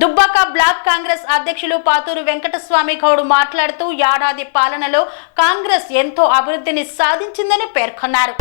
Dubbaka black Congress అధ్యక్షులు పాతూరు వెంకటస్వామి గౌడ్ మాట్లాడుతూ ఏడాది పాలనలో కాంగ్రెస్ ఎంతో అభివృద్ధిని సాధించిందని పేర్కొన్నారు.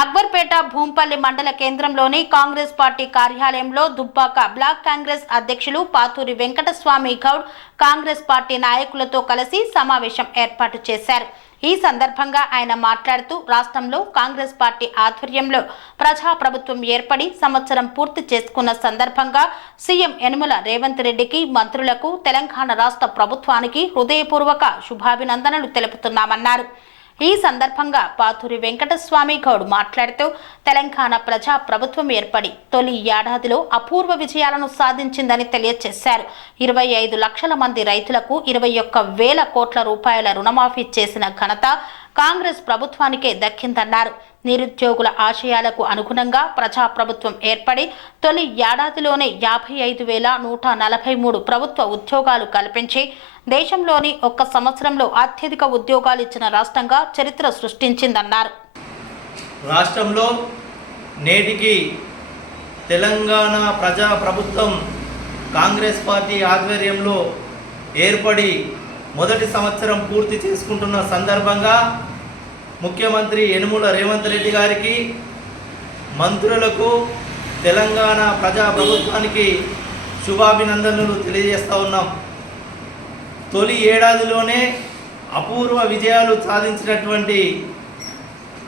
అక్బర్పేట భూంపల్లి మండల కేంద్రంలోని కాంగ్రెస్ పార్టీ కార్యాలయంలో దుబ్బాక బ్లాక్ కాంగ్రెస్ అధ్యక్షులు పాతూరి వెంకటస్వామి గౌడ్ కాంగ్రెస్ పార్టీ నాయకులతో కలిసి సమావేశం ఏర్పాటు చేశారు. ఈ సందర్భంగా ఆయన మాట్లాడుతూ రాష్ట్రంలో కాంగ్రెస్ పార్టీ ఆధ్వర్యంలో ప్రజాప్రభుత్వం ఏర్పడి సంవత్సరం పూర్తి చేసుకున్న సందర్భంగా సీఎం యనమల రేవంత్ రెడ్డికి, మంత్రులకు, తెలంగాణ రాష్ట్ర ప్రభుత్వానికి హృదయపూర్వక శుభాభినందనలు తెలుపుతున్నామన్నారు. ఈ సందర్భంగా పాతూరి వెంకటస్వామి గౌడ్ మాట్లాడుతూ తెలంగాణ ప్రజా ప్రభుత్వం ఏర్పడి తొలి ఏడాదిలో అపూర్వ విజయాలను సాధించిందని తెలియజేశారు. 25 లక్షల మంది రైతులకు 21,000 కోట్ల రూపాయల రుణమాఫీ చేసిన ఘనత కాంగ్రెస్ ప్రభుత్వానికే దక్కిందన్నారు. నిరుద్యోగుల ఆశయాలకు అనుగుణంగా ప్రజాప్రభుత్వం ఏర్పడి తొలి ఏడాదిలోనే 55,143 ప్రభుత్వ ఉద్యోగాలు కల్పించి దేశంలోని ఒక్క సంవత్సరంలో అత్యధిక ఉద్యోగాలు ఇచ్చిన రాష్ట్రంగా చరిత్ర సృష్టించిందన్నారు. రాష్ట్రంలో నేటికి తెలంగాణ ప్రజా ప్రభుత్వం కాంగ్రెస్ పార్టీ ఆధ్వర్యంలో ఏర్పడి మొదటి సంవత్సరం పూర్తి చేసుకుంటున్న సందర్భంగా ముఖ్యమంత్రి యనమల రేవంత్ రెడ్డి గారికి, మంత్రులకు, తెలంగాణ ప్రజా ప్రభుత్వానికి శుభాభినందనలు తెలియజేస్తూ ఉన్నాం. తొలి ఏడాదిలోనే అపూర్వ విజయాలు సాధించినటువంటి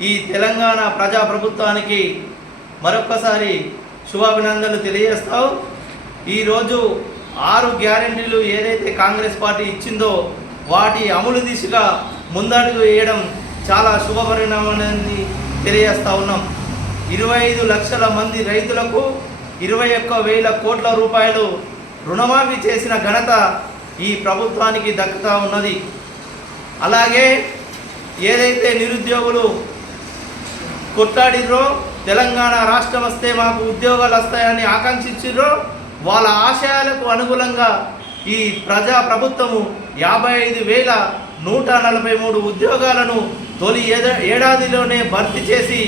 ఈ తెలంగాణ ప్రజా ప్రభుత్వానికి మరొక్కసారి శుభాభినందనలు తెలియజేస్తావు. ఈరోజు 6 గ్యారెంటీలు ఏదైతే కాంగ్రెస్ పార్టీ ఇచ్చిందో వాటి అమలు దిశగా ముందడుగు వేయడం చాలా శుభపరిణామాన్ని తెలియజేస్తూ ఉన్నాం. 25 లక్షల మంది రైతులకు 21,000 కోట్ల రూపాయలు రుణమాఫీ చేసిన ఘనత ఈ ప్రభుత్వానికి దక్కుతూ ఉన్నది. అలాగే ఏదైతే నిరుద్యోగులు కొట్లాడిర్రో, తెలంగాణ రాష్ట్రం వస్తే మాకు ఉద్యోగాలు వస్తాయని ఆకాంక్షించిర్రో, వాళ్ళ ఆశయాలకు అనుగుణంగా ఈ ప్రజా ప్రభుత్వము 55,143 ఉద్యోగాలను తొలి ఏడాదిలోనే భర్తీ చేసి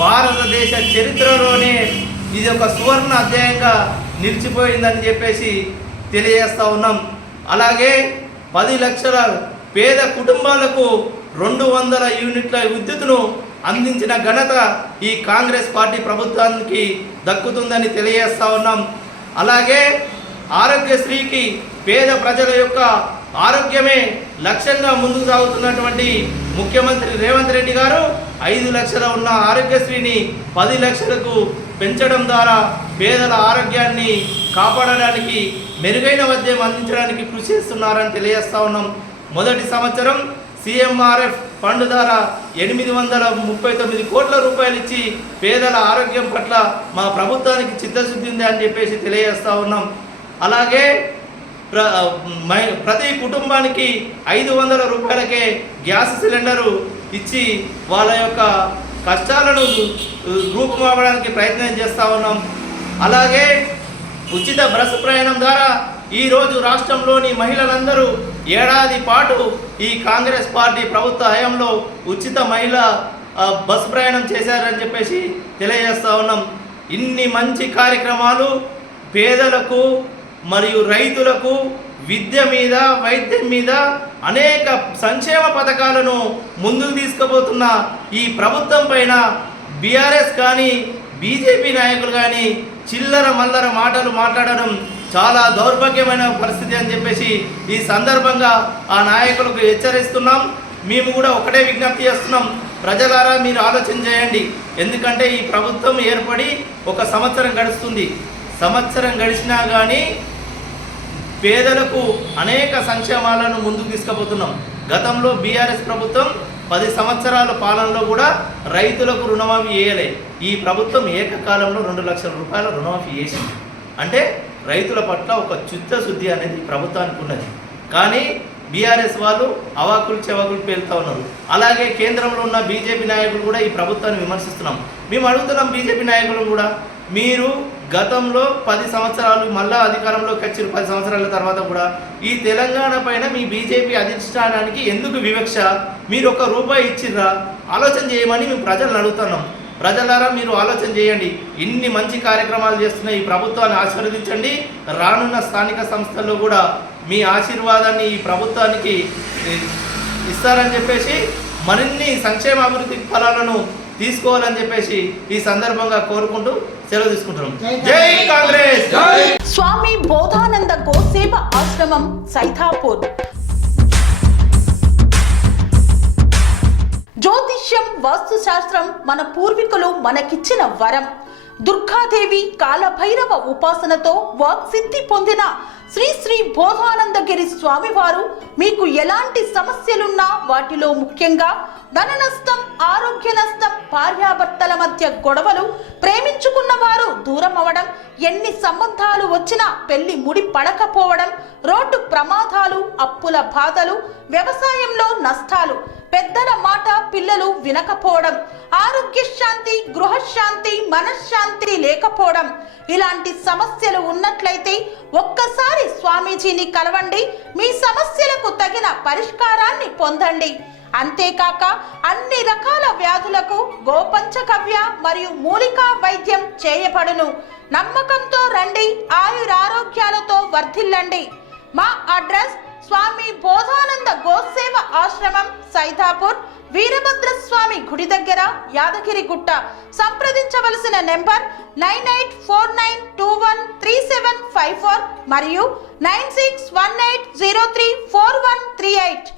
భారతదేశ చరిత్రలోనే ఇది ఒక సువర్ణ అధ్యాయంగా నిలిచిపోయిందని చెప్పేసి తెలియజేస్తూ ఉన్నాం. అలాగే 10 లక్షల పేద కుటుంబాలకు 200 యూనిట్ల విద్యుత్తును అందించిన ఘనత ఈ కాంగ్రెస్ పార్టీ ప్రభుత్వానికి దక్కుతుందని తెలియజేస్తూ ఉన్నాం. అలాగే ఆరోగ్యశ్రీకి పేద ప్రజల యొక్క ఆరోగ్యమే లక్ష్యంగా ముందుకు సాగుతున్నటువంటి ముఖ్యమంత్రి రేవంత్ రెడ్డి గారు 5 లక్షల ఉన్న ఆరోగ్యశ్రీని 10 లక్షలకు పెంచడం ద్వారా పేదల ఆరోగ్యాన్ని కాపాడడానికి, మెరుగైన వైద్యం అందించడానికి కృషి చేస్తున్నారని తెలియజేస్తూ ఉన్నాం. మొదటి సంవత్సరం సిఎంఆర్ఎఫ్ ఫండ్ ద్వారా 839 కోట్ల రూపాయలు ఇచ్చి పేదల ఆరోగ్యం పట్ల మా ప్రభుత్వానికి చిత్తశుద్ధి ఉంది అని చెప్పేసి తెలియజేస్తూ ఉన్నాం. అలాగే ప్రతి కుటుంబానికి 500 రూపాయలకే గ్యాస్ సిలిండరు ఇచ్చి వాళ్ళ యొక్క కష్టాలను రూపుమాపడానికి ప్రయత్నం చేస్తూ ఉన్నాం. అలాగే ఉచిత బస్సు ప్రయాణం ద్వారా ఈరోజు రాష్ట్రంలోని మహిళలందరూ ఏడాది పాటు ఈ కాంగ్రెస్ పార్టీ ప్రభుత్వ హయాంలో ఉచిత మహిళా బస్సు ప్రయాణం చేశారని చెప్పేసి తెలియజేస్తూ ఉన్నాం. ఇన్ని మంచి కార్యక్రమాలు పేదలకు మరియు రైతులకు విద్య మీద, వైద్యం మీద అనేక సంక్షేమ పథకాలను ముందుకు తీసుకుపోతున్న ఈ ప్రభుత్వం పైన బీఆర్ఎస్ కానీ బీజేపీ నాయకులు కానీ చిల్లర మల్లర మాటలు మాట్లాడడం చాలా దౌర్భాగ్యమైన పరిస్థితి అని చెప్పేసి ఈ సందర్భంగా ఆ నాయకులకు హెచ్చరిస్తున్నాం. మేము కూడా ఒకటే విజ్ఞప్తి చేస్తున్నాం, ప్రజలారా మీరు ఆలోచన చేయండి. ఎందుకంటే ఈ ప్రభుత్వం ఏర్పడి 1 సంవత్సరం గడుస్తుంది. సంవత్సరం గడిచినా కానీ పేదలకు అనేక సంక్షేమాలను ముందుకు తీసుకుపోతున్నాం. గతంలో బీఆర్ఎస్ ప్రభుత్వం 10 సంవత్సరాల పాలనలో కూడా రైతులకు రుణమాఫీ చేయలే. ఈ ప్రభుత్వం ఏకకాలంలో 2 లక్షల రూపాయల రుణమాఫీ చేసింది. అంటే రైతుల పట్ల ఒక చిత్తశుద్ధి అనేది ప్రభుత్వానికి ఉన్నది. కానీ బీఆర్ఎస్ వాళ్ళు అవాకులు చెవాకులు పేలుతూ ఉన్నారు. అలాగే కేంద్రంలో ఉన్న బీజేపీ నాయకులు కూడా ఈ ప్రభుత్వాన్ని విమర్శిస్తున్నాం. మేము అడుగుతున్నాం బీజేపీ నాయకులను కూడా, మీరు గతంలో 10 సంవత్సరాలు మళ్ళా అధికారంలోకి వచ్చిన 10 సంవత్సరాల తర్వాత కూడా ఈ తెలంగాణ పైన మీ బీజేపీ అధిష్టానానికి ఎందుకు వివక్ష? మీరు ₹1 ఇచ్చిర్రా? ఆలోచన చేయమని మేము ప్రజలను అడుగుతున్నాం. ప్రజలారా మీరు ఆలోచన చేయండి. ఇన్ని మంచి కార్యక్రమాలు చేస్తున్న ఈ ప్రభుత్వాన్ని ఆశీర్వదించండి. రానున్న స్థానిక సంస్థల్లో కూడా మీ ఆశీర్వాదాన్ని ఈ ప్రభుత్వానికి ఇస్తారని చెప్పేసి మరిన్ని సంక్షేమ అభివృద్ధి ఫలాలను తీసుకోవాలని చెప్పేసి ఈ సందర్భంగా కోరుకుంటూ సెలవు తీసుకుంటున్నాం. జై కాంగ్రెస్. స్వామి బోధానంద గోసేవ ఆశ్రమం సైథాపూర్. జ్యోతిష్యం, వాస్తుశాస్త్రం మన పూర్వీకులు మనకిచ్చిన వరం. దుర్గాదేవి, కాలభైరవ ఉపాసనతో వాక్సిద్ధి పొందిన శ్రీ శ్రీ బోధానందగిరి స్వామివారు మీకు ఎలాంటి సమస్యలున్నా, వాటిలో ముఖ్యంగా ధన నష్టం, ఆరోగ్య నష్టం, భార్యాభర్తల మధ్య గొడవలు, ప్రేమించుకున్న వారు దూరం అవడం, ఎన్ని సంబంధాలు వచ్చినా పెళ్లి ముడి పడకపోవడం, రోడ్డు ప్రమాదాలు, అప్పుల బాధలు, వ్యవసాయంలో నష్టాలు, పెద్దల మాట పిల్లలు వినకపోవడం, ఆరోగ్య శాంతి, గృహశాంతి, మనశ్శాంతి లేకపోవడం, ఇలాంటి సమస్యలు ఉన్నట్లయితే ఒక్కసారి స్వామీజీని కలవండి. మీ సమస్యలకు తగిన పరిష్కారాన్ని పొందండి. అంతేకాక అన్ని రకాల వ్యాధులకు గోపంచకవ్య మరియు మూలికా వైద్యం చేయబడును. నమ్మకంతో రండి, ఆయురారోగ్యాలతో వర్ధిల్లండి. మా అడ్రస్ స్వామి బోధానంద గోసేవ ఆశ్రమం సైథాపూర్, వీరభద్రస్వామి గుడి దగ్గర, యాదగిరిగుట్ట. సంప్రదించవలసిన నెంబర్ 9849213754 మరియు 9618034138.